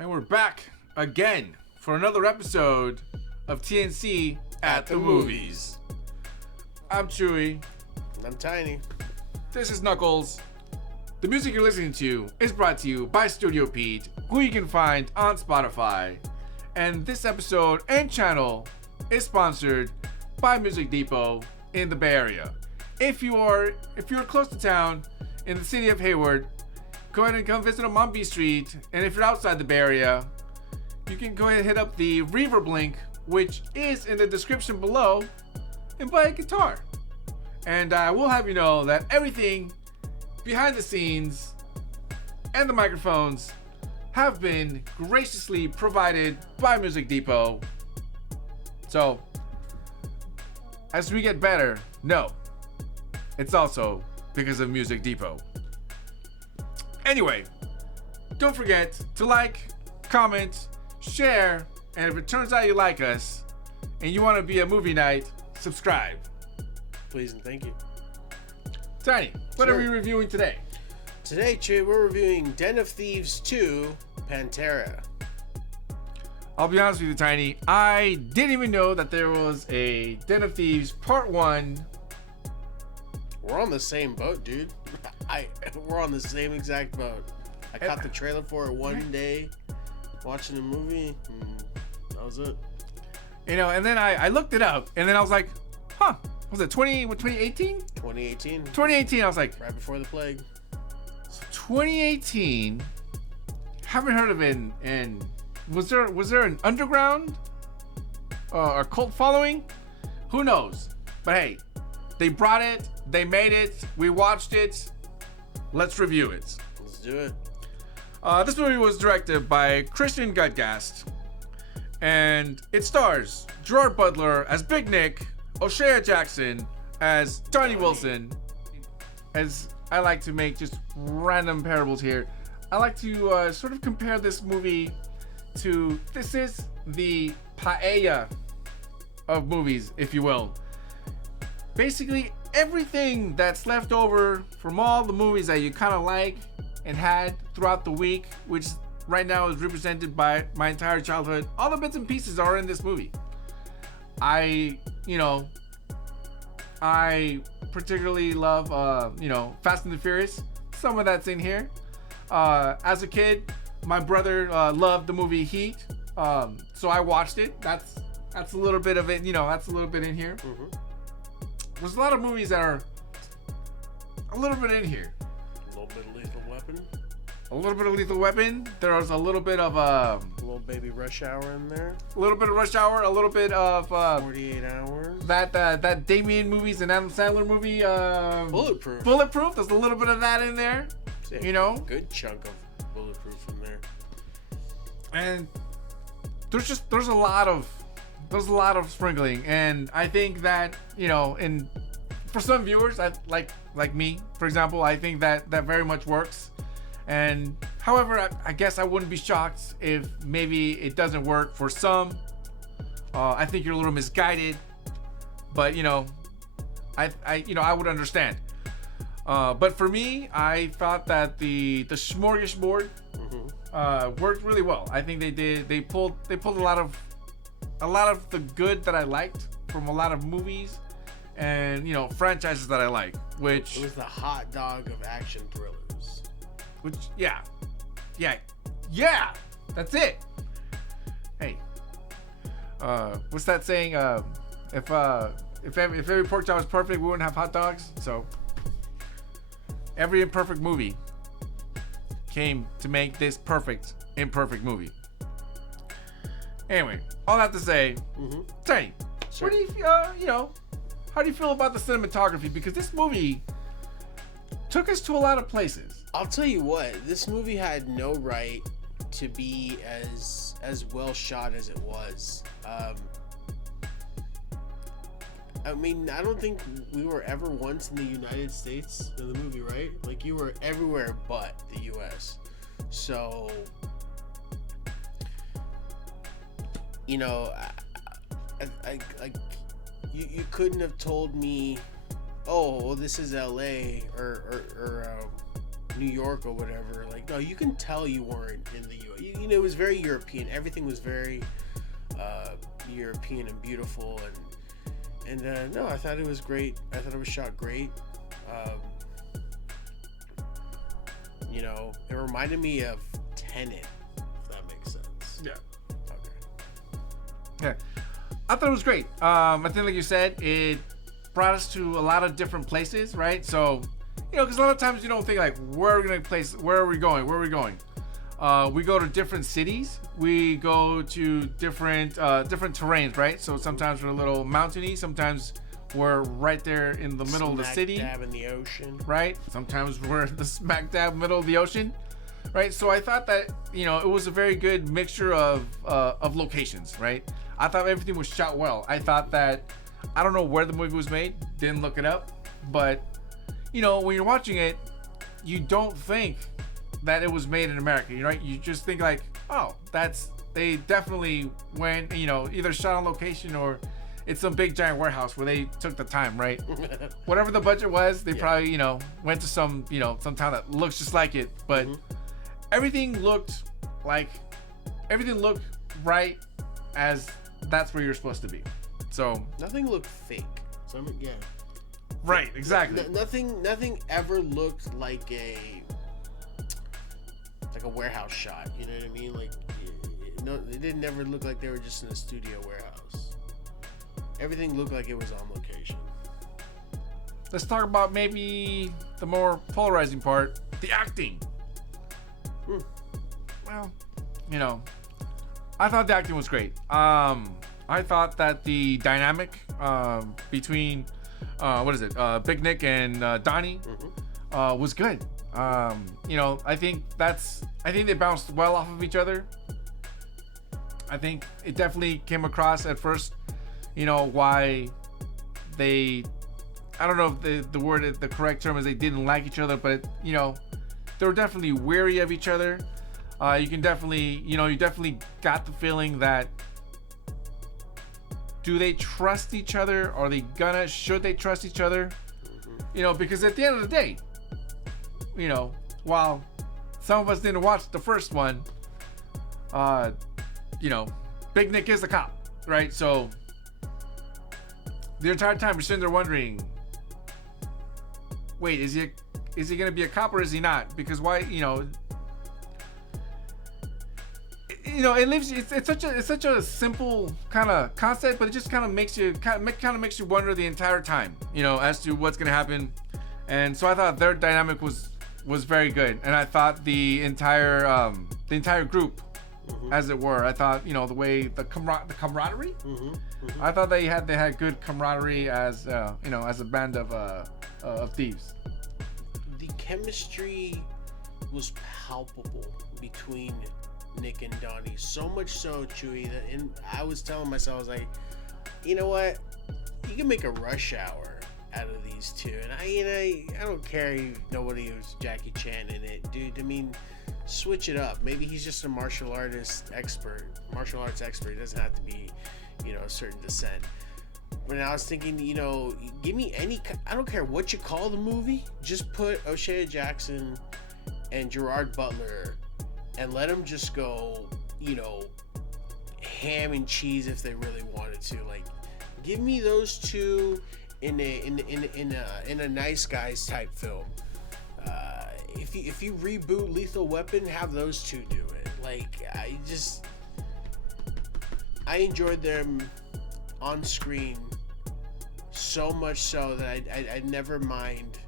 And we're back again for another episode of TNC at the Movies. I'm Chewy. And I'm Tiny. This is Knuckles. The music you're listening to is brought to you by Studio Pete, who you can find on Spotify. And this episode and channel is sponsored by Music Depot in the Bay Area. If you're close to town in the city of Hayward, go ahead and come visit them on B Street. And if you're outside the Bay Area, you can go ahead and hit up the Reverb link, which is in the description below, and buy a guitar. And I will have you know that everything behind the scenes and the microphones have been graciously provided by Music Depot. So, as we get better, no, it's also because of Music Depot. Anyway, don't forget to like, comment, share, and if it turns out you like us and you want to be a movie night, subscribe. Please and thank you. Tiny, what are we reviewing today? Today, Chewy, we're reviewing Den of Thieves 2, Pantera. I'll be honest with you, Tiny, I didn't even know that there was a Den of Thieves Part 1. We're on the same boat, dude. We're on the same exact boat. I caught the trailer for it one day, watching the movie, and that was it. You know, and then I looked it up, and then I was like, huh, was it 2018? 2018. 2018, I was like, right before the plague. So 2018, haven't heard of it, and was there an underground or cult following? Who knows? But hey, they brought it, they made it, we watched it. Let's review it. Let's do it. This movie was directed by Christian Gudgast, and it stars Gerard Butler as Big Nick, O'Shea Jackson as Johnny Wilson. As I like to make just random parables here, I like to sort of compare this movie to, this is the paella of movies, if you will. Basically, everything that's left over from all the movies that you kind of like and had throughout the week, which right now is represented by my entire childhood, all the bits and pieces are in this movie. I particularly love, Fast and the Furious. Some of that's in here. As a kid, my brother loved the movie Heat, so I watched it. That's a little bit of it, that's a little bit in here. Mm-hmm. There's a lot of movies that are a little bit in here. A little bit of Lethal Weapon. A little bit of Lethal Weapon. There was a little bit of a little baby Rush Hour in there. A little bit of Rush Hour. A little bit of 48 Hours. That Damien movies and Adam Sandler movie. Bulletproof. Bulletproof. There's a little bit of that in there. Yeah, good chunk of Bulletproof in there. And there's a lot of sprinkling, and I think that and for some viewers, like me, for example, I think that very much works. And however, I guess I wouldn't be shocked if maybe it doesn't work for some. I think you're a little misguided, but I would understand. But for me, I thought that the smorgasbord worked really well. I think they did. They pulled a lot of the good that I liked from a lot of movies and franchises that I like, which it was the hot dog of action thrillers. Which yeah, that's it. Hey, what's that saying? If every pork chop was perfect, we wouldn't have hot dogs. So every imperfect movie came to make this perfect imperfect movie. Anyway, all that to say, Tiny, what do you how do you feel about the cinematography? Because this movie took us to a lot of places. I'll tell you what, this movie had no right to be as well shot as it was. I mean, I don't think we were ever once in the United States in the movie, right? Like, you were everywhere but the US. So, you couldn't have told me, oh, well, this is LA or New York or whatever. Like, no, you can tell you weren't in the U.S. You know, it was very European. Everything was very European and beautiful, and no, I thought it was great. I thought it was shot great. You know, it reminded me of Tenet, if that makes sense. Yeah. Okay. Yeah. I thought it was great. I think, like you said, it brought us to a lot of different places, right? So, you know, because a lot of times you don't think like, where are we going to place? Where are we going? Where are we going? We go to different cities. We go to different terrains, right? So sometimes we're a little mountainy. Sometimes we're right there in the middle of the city. Smack dab in the ocean. Right? Sometimes we're in the smack dab middle of the ocean. Right? So I thought that, you know, it was a very good mixture of locations, right? I thought everything was shot well. I thought that, I don't know where the movie was made. Didn't look it up. But, you know, when you're watching it, you don't think that it was made in America, right? You just think like, oh, they definitely went, you know, either shot on location or it's some big giant warehouse where they took the time, right? Whatever the budget was, they probably, you know, went to some, you know, some town that looks just like it. But everything looked right as that's where you're supposed to be. So nothing looked fake. So I mean, yeah. Right, exactly. Nothing ever looked like a warehouse shot. You know what I mean? Like, no, it didn't ever look like they were just in a studio warehouse. Everything looked like it was on location. Let's talk about maybe the more polarizing part, the acting. Well, you know, I thought the acting was great. I thought that the dynamic between Big Nick and Donnie was good. You know, I think they bounced well off of each other. I think it definitely came across at first, you know, why I don't know if the correct term is they didn't like each other, but you know, they were definitely wary of each other. You definitely got the feeling that, do they trust each other? Should they trust each other? You know, because at the end of the day, you know, while some of us didn't watch the first one, you know, Big Nick is a cop, right? So the entire time you're sitting there wondering, wait, is he gonna be a cop or is he not? Because why, you know, it's such a simple kind of concept, but it just kind of makes you wonder the entire time, you know, as to what's gonna happen. And so I thought their dynamic was very good, and I thought the entire group, as it were, I thought, you know, the way the camaraderie, I thought they had good camaraderie as you know, as a band of thieves. The chemistry was palpable between Nick and Donnie, so much so, Chewy, that I was telling myself, I was like, you know what, you can make a Rush Hour out of these two, and I don't care nobody was Jackie Chan in it, dude. I mean, switch it up. Maybe he's just a martial arts expert. It doesn't have to be, you know, a certain descent. But I was thinking, you know, give me I don't care what you call the movie, just put O'Shea Jackson and Gerard Butler and let them just go, you know, ham and cheese if they really wanted to. Like, give me those two in a Nice Guys type film. If you reboot Lethal Weapon, have those two do it. Like, I enjoyed them on screen so much so that I'd never mind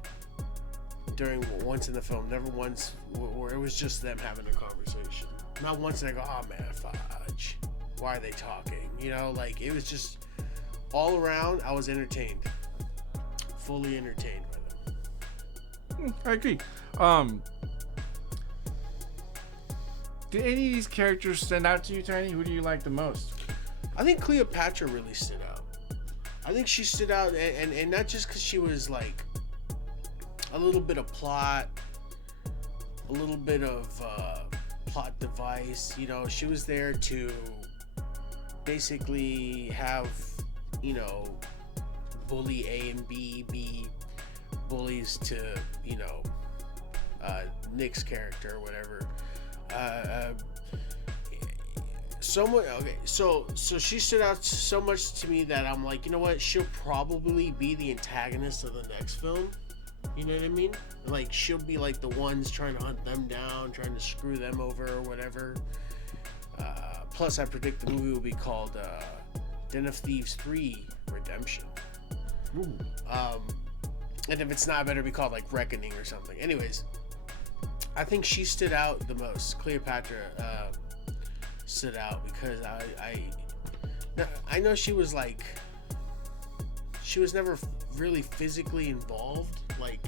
during once in the film, never once where it was just them having a conversation. Not once and I go, oh man, fudge, why are they talking? You know, like, it was just all around. I was entertained, fully entertained by them. I agree. Did any of these characters stand out to you, Tiny? Who do you like the most? I think Cleopatra really stood out. I think she stood out, and not just because she was like a little bit of plot, a little bit of plot device. You know, she was there to basically have, you know, bully A and B be bullies to, you know, Nick's character or whatever. Someone okay, so she stood out so much to me that I'm like, you know what? She'll probably be the antagonist of the next film. You know what I mean? Like she'll be like the ones trying to hunt them down, trying to screw them over or whatever. Plus, I predict the movie will be called Den of Thieves 3 Redemption. Ooh. And if it's not, it better be called like Reckoning or something. Anyways, I think she stood out the most. Cleopatra stood out because I know she was never really physically involved, like,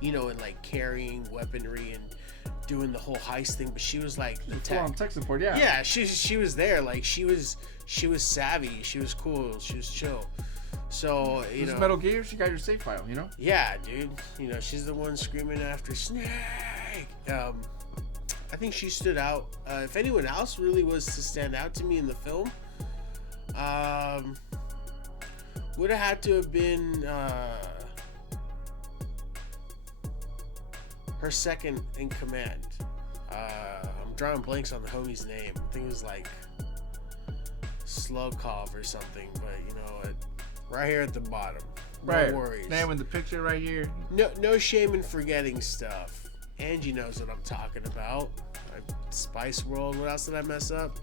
you know, in like carrying weaponry and doing the whole heist thing, but she was like on tech support, yeah. Yeah, she was there, like she was savvy, she was cool, she was chill. So, you know, Metal Gear, she got your save file, you know? Yeah, dude. You know, she's the one screaming after Snake. I think she stood out. If anyone else really was to stand out to me in the film, would have had to have been her second in command. I'm drawing blanks on the homie's name. I think it was like Slugkov or something, but you know, right here at the bottom. No worries. Name in the picture right here. No shame in forgetting stuff. Angie knows what I'm talking about. Spice World. What else did I mess up?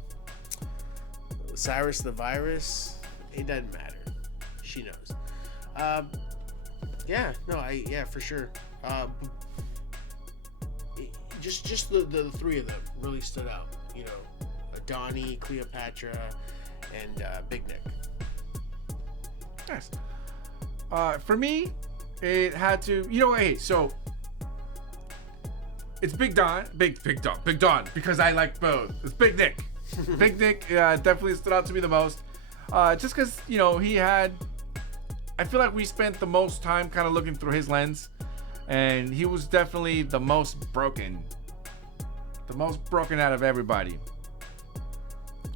Cyrus the Virus. It doesn't matter. She knows. Yeah. No. Yeah. For sure. Just the three of them really stood out. You know, Donnie, Cleopatra, and Big Nick. Nice. For me, it had to. You know, hey, so it's Big Don, because I like both. It's Big Nick. Big Nick definitely stood out to me the most. Just because, you know, he had. I feel like we spent the most time kind of looking through his lens, and he was definitely the most broken out of everybody.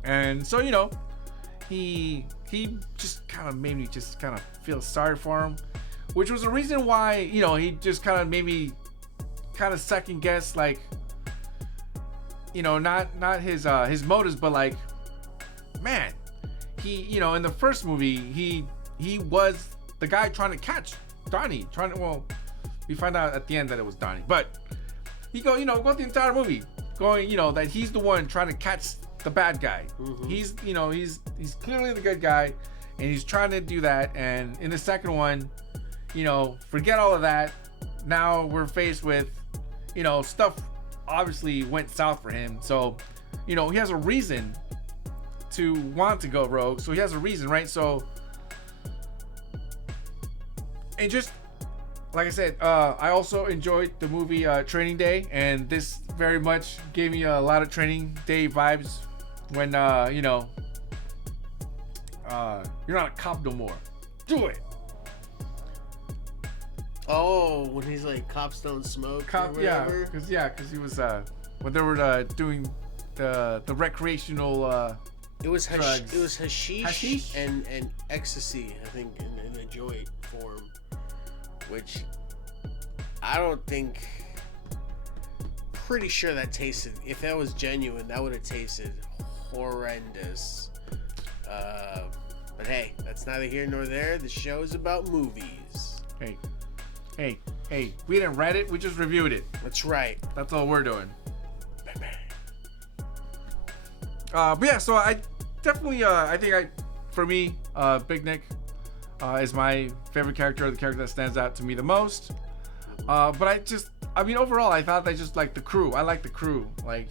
And so, you know, he just kind of made me just kind of feel sorry for him, which was the reason why, you know, he just kind of made me kind of second guess, like, you know, not his motives, but like, man, he, you know, in the first movie, he was the guy trying to catch Donnie, we find out at the end that it was Donnie, but he go the entire movie going, you know, that he's the one trying to catch the bad guy. Mm-hmm. He's clearly the good guy, and he's trying to do that. And in the second one, you know, forget all of that. Now we're faced with, you know, stuff obviously went south for him. So, you know, he has a reason to want to go rogue. So he has a reason, right? So, and just like I said, I also enjoyed the movie Training Day, and this very much gave me a lot of Training Day vibes when, you know, you're not a cop no more. Do it. Oh, when he's like, cops don't smoke. Yeah, because he was when they were doing the recreational. It was drugs. It was hashish? and ecstasy, I think, in a joint form, which I don't think. Pretty sure that tasted. If that was genuine, that would have tasted horrendous. But hey, that's neither here nor there. The show is about movies. Hey, we didn't write it, we just reviewed it. That's right. That's all we're doing. But yeah, so I definitely, for me, Big Nick is my favorite character, the character that stands out to me the most. But overall, I thought they just like the crew. I like the crew. Like,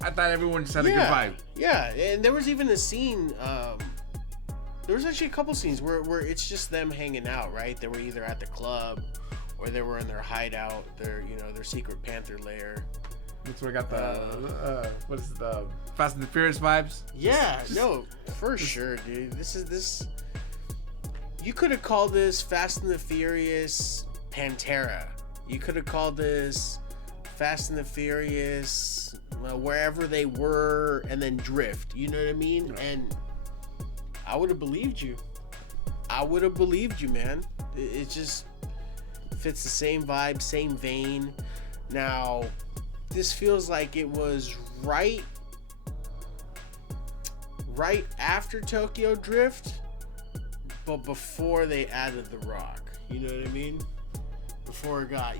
I thought everyone just had a good vibe. Yeah, and there was even a scene. There was actually a couple scenes where it's just them hanging out, right? They were either at the club or they were in their hideout, their secret Panther lair. That's where I got the what is the Fast and the Furious vibes. Yeah, for sure, dude. This. You could have called this Fast and the Furious Pantera. You could have called this Fast and the Furious wherever they were, and then Drift. You know what I mean? Yeah. And I would have believed you. Man. It just fits the same vibe, same vein. Now, this feels like it was right after Tokyo Drift, but before they added The Rock. You know what I mean? Before it got,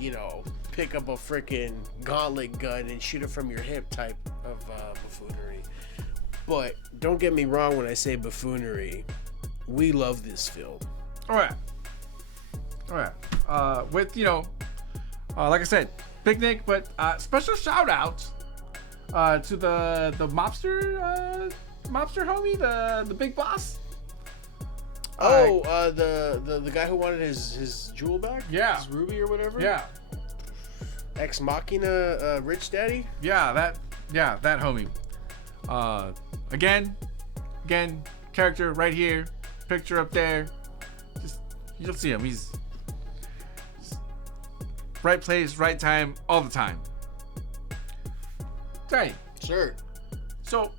pick up a freaking gauntlet gun and shoot it from your hip type of buffoonery. But don't get me wrong when I say buffoonery. We love this film. All right. With, like I said, picnic, but special shout out to the mobster homie, the big boss. The guy who wanted his jewel back? Yeah. His ruby or whatever? Yeah. Ex Machina, Rich Daddy? Yeah, that homie. Again, character right here, picture up there. Just, you'll see him. He's right place, right time, all the time. Right. Sure. So,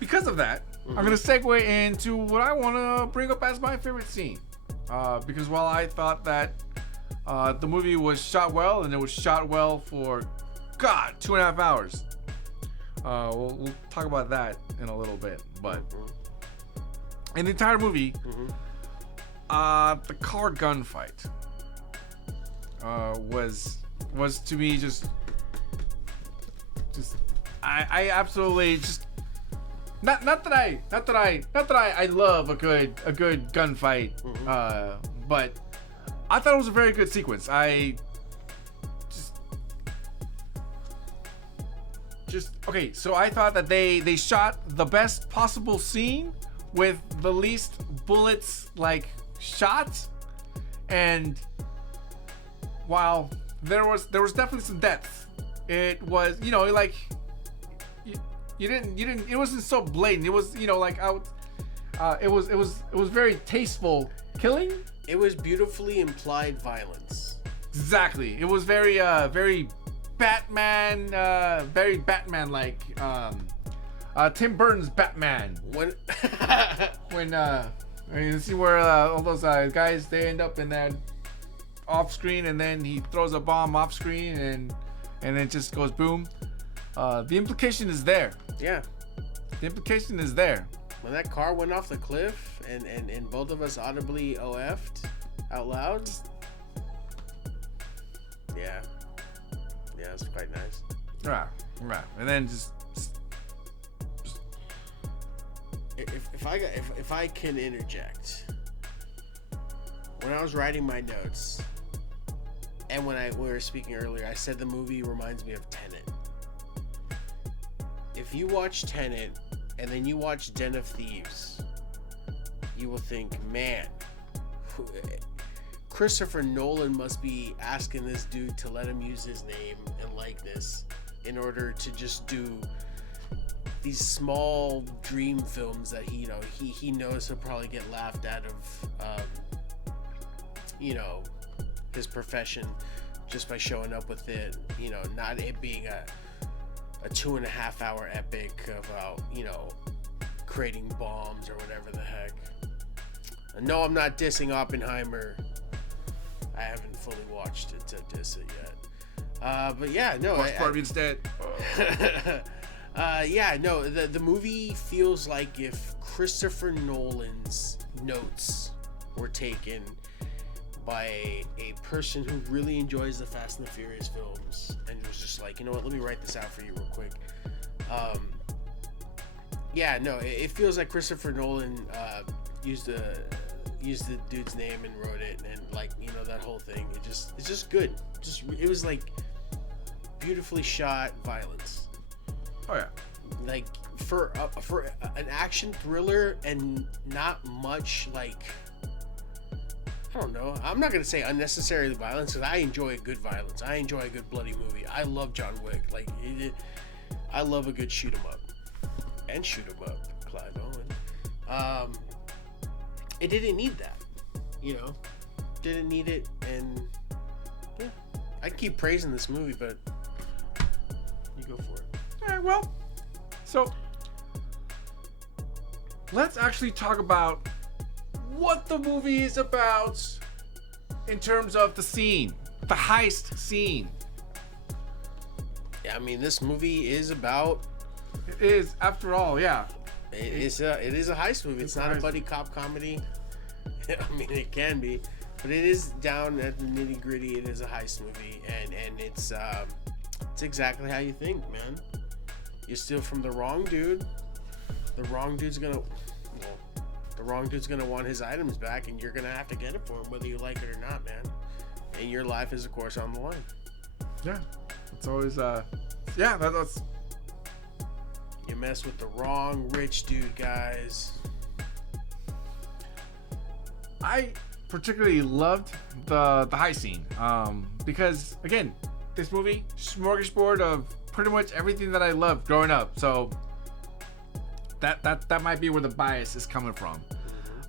because of that, I'm going to segue into what I want to bring up as my favorite scene. Because while I thought that the movie was shot well, and it was shot well for, 2.5 hours. We'll talk about that in a little bit. But in the entire movie, the car gunfight was to me just I absolutely just not that I love a good gunfight, but I thought it was a very good sequence. Okay, so I thought that they shot the best possible scene with the least bullets shots, and while there was definitely some depth, it was you didn't it wasn't so blatant. It was it was very tasteful killing. It was beautifully implied violence. Exactly. It was very Batman, very Batman-like. Tim Burton's Batman. When you see where all those guys, they end up in that off screen, and then he throws a bomb off screen, and it just goes boom. The implication is there. Yeah. The implication is there. When that car went off the cliff and both of us audibly OF'd out loud. Yeah. Yeah, it's quite nice. Right. And then just if I can interject, when I was writing my notes, and when we were speaking earlier, I said the movie reminds me of Tenet. If you watch Tenet and then you watch Den of Thieves, you will think, man, Christopher Nolan must be asking this dude to let him use his name and likeness in order to just do these small dream films that he knows he'll probably get laughed out of his profession just by showing up with it, not it being a 2.5 hour epic about creating bombs or whatever the heck. No, I'm not dissing Oppenheimer. I haven't fully watched it to diss it yet. But yeah, no. Watch part instead. The movie feels like if Christopher Nolan's notes were taken by a person who really enjoys the Fast and the Furious films and was just like, you know what, let me write this out for you real quick. It feels like Christopher Nolan used the dude's name and wrote it, and that whole thing. It's just good. It was like beautifully shot violence. Oh yeah. Like for an action thriller and not much I don't know. I'm not gonna say unnecessarily violence because I enjoy good violence. I enjoy a good bloody movie. I love John Wick. I love a good shoot 'em up and shoot 'em up. Clive Owen. It didn't need that. Didn't need it, and yeah, I keep praising this movie, but you go for it. All right. Well, so let's actually talk about what the movie is about in terms of the scene, the heist scene. I mean, this movie is about. It is, after all, yeah. It is a heist movie. It's not a buddy cop comedy. I mean, it can be, but it is down at the nitty gritty. It is a heist movie, and it's exactly how you think, man. You steal from the wrong dude. The wrong dude's gonna want his items back, and you're gonna have to get it for him, whether you like it or not, man. And your life is, of course, on the line. Yeah, it's always that's. You mess with the wrong rich dude, guys. I particularly loved the high scene because, again, this movie, smorgasbord of pretty much everything that I loved growing up. So that might be where the bias is coming from.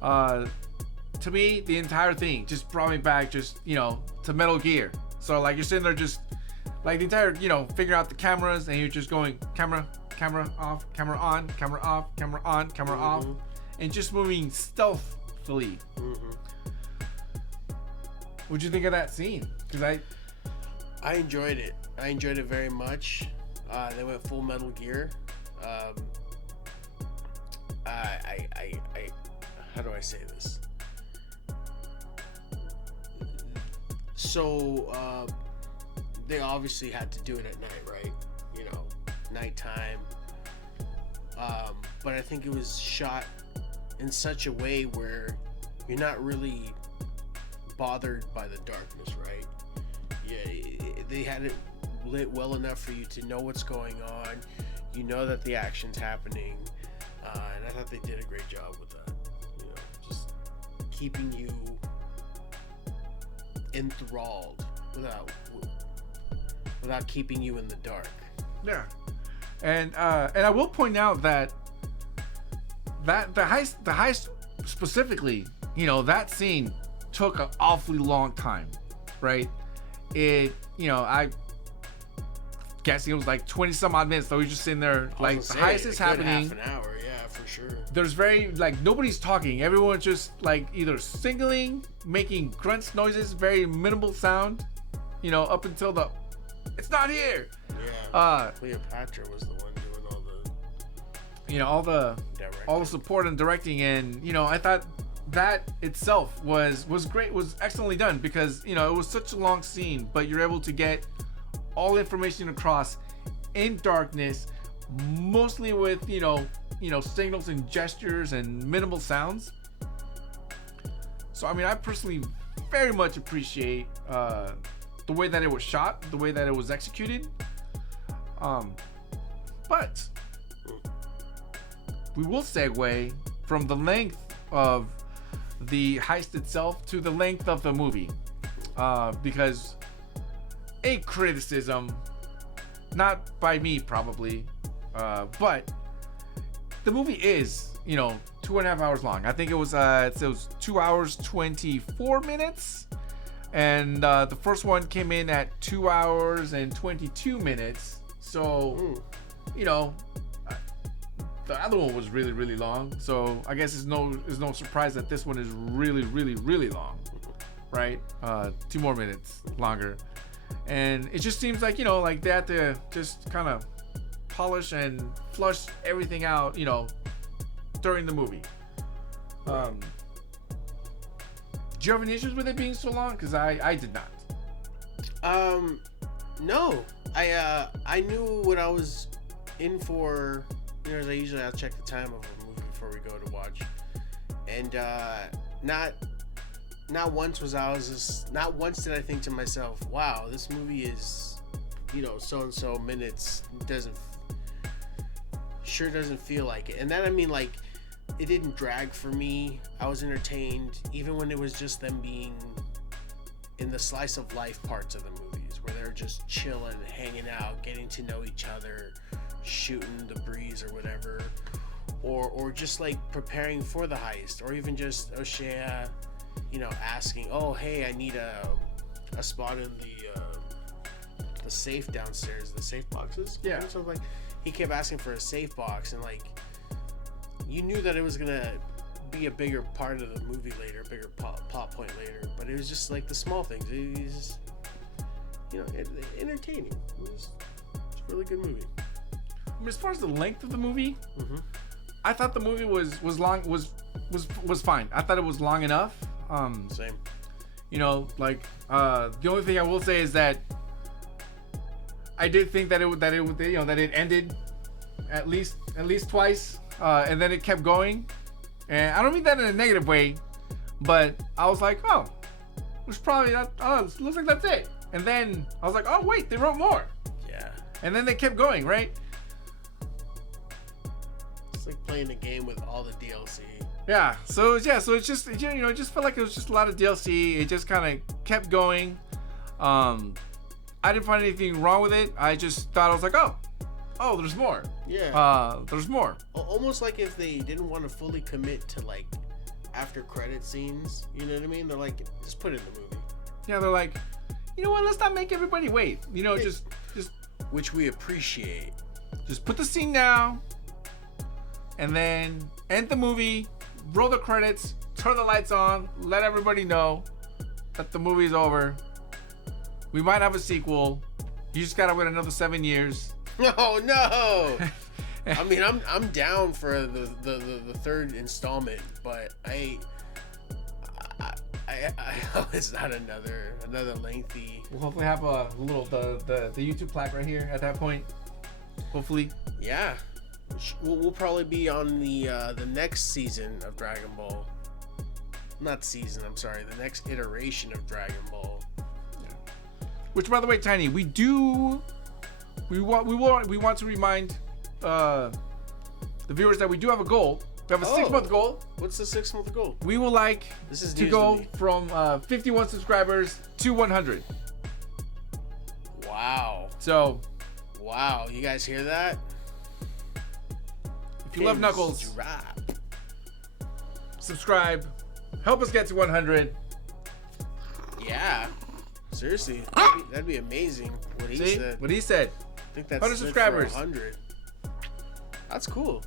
To me, the entire thing just brought me back just, to Metal Gear. So like you're sitting there just like the entire, figuring out the cameras, and you're just going camera off, camera on, camera off, camera on, camera off, and just moving stealthily. What'd you think of that scene? Because I enjoyed it. I enjoyed it very much. They went full Metal Gear. How do I say this? So they obviously had to do it at night, right? Nighttime. But I think it was shot in such a way where you're not really bothered by the darkness, right? Yeah, they had it lit well enough for you to know what's going on. You know that the action's happening, and I thought they did a great job with that. Just keeping you enthralled without keeping you in the dark. Yeah, and I will point out that the heist specifically, that scene took an awfully long time, right? I guessing it was like 20 some odd minutes. So we're just sitting there, like the heist is happening. Half an hour, yeah, for sure. There's nobody's talking. Everyone's just like either singling, making grunts noises, very minimal sound, up until it's not here. Yeah. Cleopatra was the one doing all the support and directing, and I thought that itself was great, was excellently done, because it was such a long scene, but you're able to get all information across in darkness, mostly with signals and gestures and minimal sounds. So I personally very much appreciate the way that it was shot, the way that it was executed. But we will segue from the length of the heist itself to the length of the movie, because a criticism, not by me probably, but the movie is 2.5 hours long. I think it was 2 hours 24 minutes, and the first one came in at 2 hours and 22 minutes. So the other one was really, really long. So I guess it's no surprise that this one is really, really, really long, right? 2 more minutes longer. And it just seems like, like they had to just kind of polish and flush everything out, during the movie. Do you have any issues with it being so long? Because I did not. No. I knew what I was in for. I'll check the time of a movie before we go to watch. And not once did I think to myself, wow, this movie is, so and so minutes, doesn't feel like it. And then it didn't drag for me. I was entertained, even when it was just them being in the slice of life parts of the movies, where they're just chilling, hanging out, getting to know each other, shooting the breeze or whatever, or just like preparing for the heist, or even just O'Shea, asking, oh hey, I need a spot in the safe downstairs, the safe boxes. Yeah. So he kept asking for a safe box, and you knew that it was gonna be a bigger part of the movie later, a bigger plot point later, but it was just like the small things. It was just, entertaining. It was Really good movie. I mean, as far as the length of the movie, Mm-hmm. I thought the movie was long, was fine. I thought it was long enough. Same. You know, like the only thing I will say is that I did think that it ended at least twice, and then it kept going. And I don't mean that in a negative way, but I was like, oh, it's probably that. Oh, it looks like that's it. And then I was like, oh wait, they wrote more. Yeah. And then they kept going, right? It's like playing a game with all the DLC. Yeah. So it just it just felt like it was just a lot of DLC. It just kind of kept going. I didn't find anything wrong with it. I just thought I was like, oh, there's more. Yeah. There's more. Almost like if they didn't want to fully commit to like after credit scenes. You know what I mean? They're like, just put it in the movie. Yeah, they're like, you know what? Let's not make everybody wait. You know, just which we appreciate. Just put the scene down, and then end the movie, roll the credits, turn the lights on, let everybody know that the movie's over. We might have a sequel. You just gotta wait another 7 years. Oh no! I mean, I'm down for the third installment, but I hope it's not another lengthy. We'll hopefully have a little the YouTube plaque right here at that point. Hopefully. Yeah, we'll probably be on the next season of Dragon Ball. Not season, I'm sorry. The next iteration of Dragon Ball. Yeah. Which, by the way, Tiny, we want to remind the viewers that we do have a goal. We have a 6-month goal. What's the 6-month goal? We would like to go from 51 subscribers to 100. Wow. So. Wow, you guys hear that? If you love Knuckles, subscribe. Help us get to 100. Yeah. Seriously, that'd be amazing. What he said. What he said. I think that's 100 subscribers. 100. That's cool.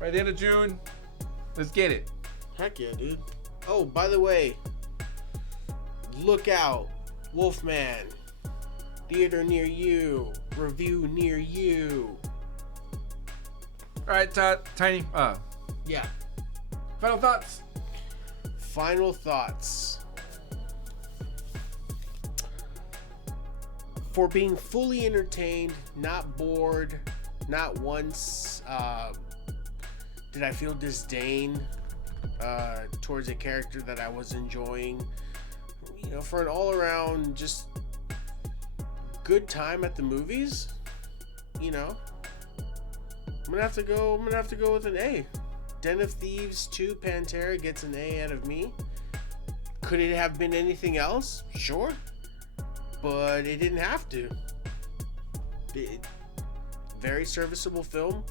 By the end of June, let's get it. Heck yeah, dude. Oh, by the way, look out, Wolfman. Theater near you. Review near you. All right, Tiny. Yeah. Final thoughts. Final thoughts. For being fully entertained, not bored, not once did I feel disdain towards a character that I was enjoying. You know, for an all-around just good time at the movies, you know, I'm gonna have to go with an A. Den of Thieves 2 Pantera gets an A out of me. Could it have been anything else? Sure, but it didn't have to. Very serviceable film.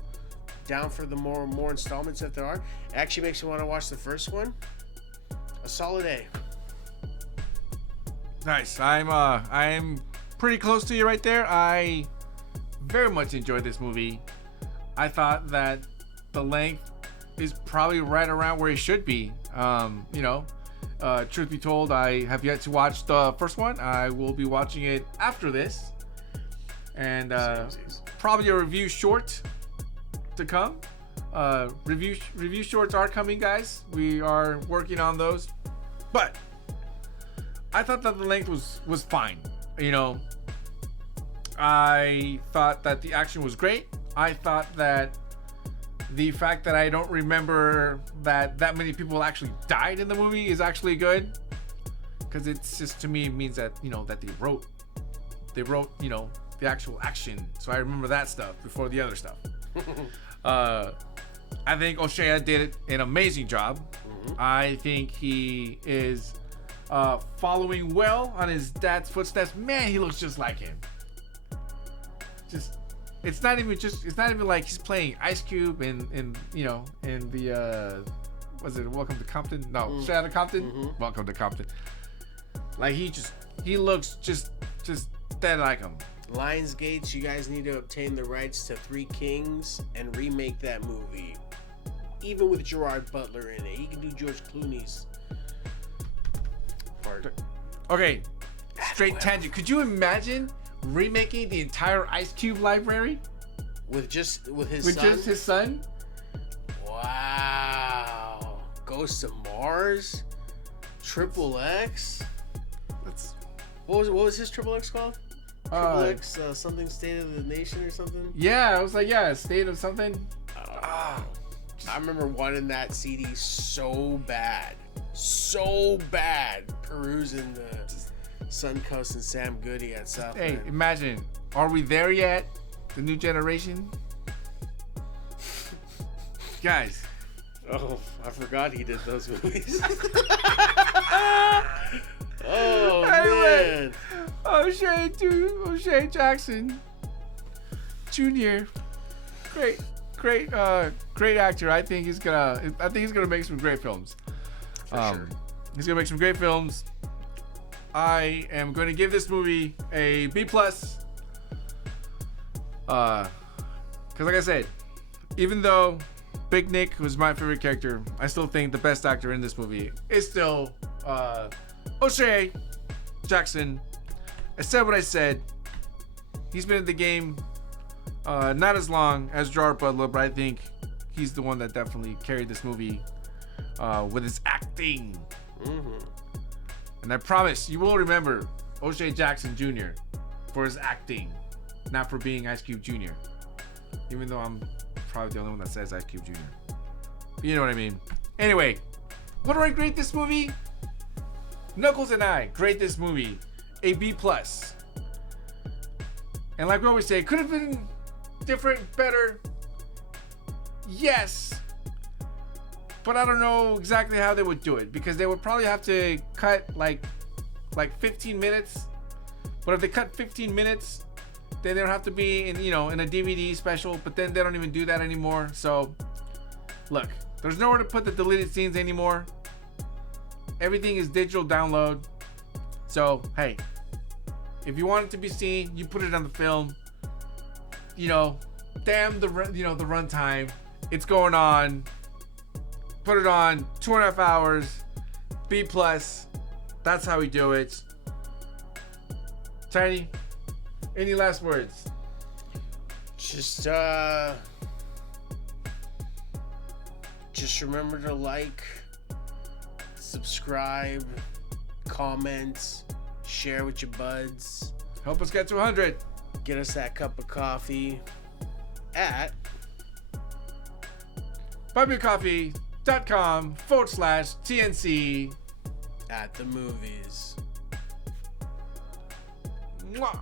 Down for the more installments if there are. It actually makes me want to watch the first one. A solid A. Nice. I'm pretty close to you right there. I very much enjoyed this movie. I thought that the length is probably right around where it should be. Truth be told, I have yet to watch the first one. I will be watching it after this, and probably a review short to come. Review shorts are coming, guys. We are working on those, but I thought that the length was fine. You know, I thought that the action was great. I thought that the fact that I don't remember that many people actually died in the movie is actually good, because it's just, to me, it means that, you know, that they wrote, you know, the actual action. So I remember that stuff before the other stuff. I think O'Shea did an amazing job. Mm-hmm. I think he is following well on his dad's footsteps. Man, he looks just like him. It's not even like he's playing Ice Cube in the was it Welcome to Compton? No, Straight Outta Compton. Mm-hmm. Welcome to Compton. Like he looks just dead like him. Lionsgate, you guys need to obtain the rights to Three Kings and remake that movie. Even with Gerard Butler in it, he can do George Clooney's part. Okay, straight tangent. Could you imagine remaking the entire Ice Cube library with his with son. just his son. Wow. Ghost of Mars. Triple X. That's What was his Triple X called? Triple X something State of the Nation or something. Yeah, I was like, yeah, State of something. I remember wanting that CD so bad, perusing the Suncoast and Sam Goody at South. Hey, imagine, are we there yet? The new generation, guys. Oh, I forgot he did those movies. Oh Anyway, man. O'Shea Jackson Jr. Great actor. I think he's gonna make some great films. For sure. He's gonna make some great films. I am going to give this movie a B+. Cause like I said, even though Big Nick was my favorite character, I still think the best actor in this movie is still O'Shea Jackson. I said what I said. He's been in the game not as long as Gerard Butler, but I think he's the one that definitely carried this movie with his acting. Mm-hmm. And I promise you will remember O'Shea Jackson Jr. for his acting, not for being Ice Cube Jr. Even though I'm probably the only one that says Ice Cube Jr. But you know what I mean. Anyway, what do I grade this movie? Knuckles and I grade this movie a B+. And like we always say, could have been different, better. Yes. But I don't know exactly how they would do it, because they would probably have to cut like 15 minutes. But if they cut 15 minutes, then they don't have to be in a DVD special. But then they don't even do that anymore. So look, there's nowhere to put the deleted scenes anymore. Everything is digital download. So hey, if you want it to be seen, you put it on the film. Damn the runtime. It's going on. Put it on 2.5 hours. B+. That's how we do it. Tiny, any last words? Just remember to like, subscribe, comment, share with your buds. Help us get to 100. Get us that cup of coffee at buymeacoffee.com/TNC at the movies. Mwah.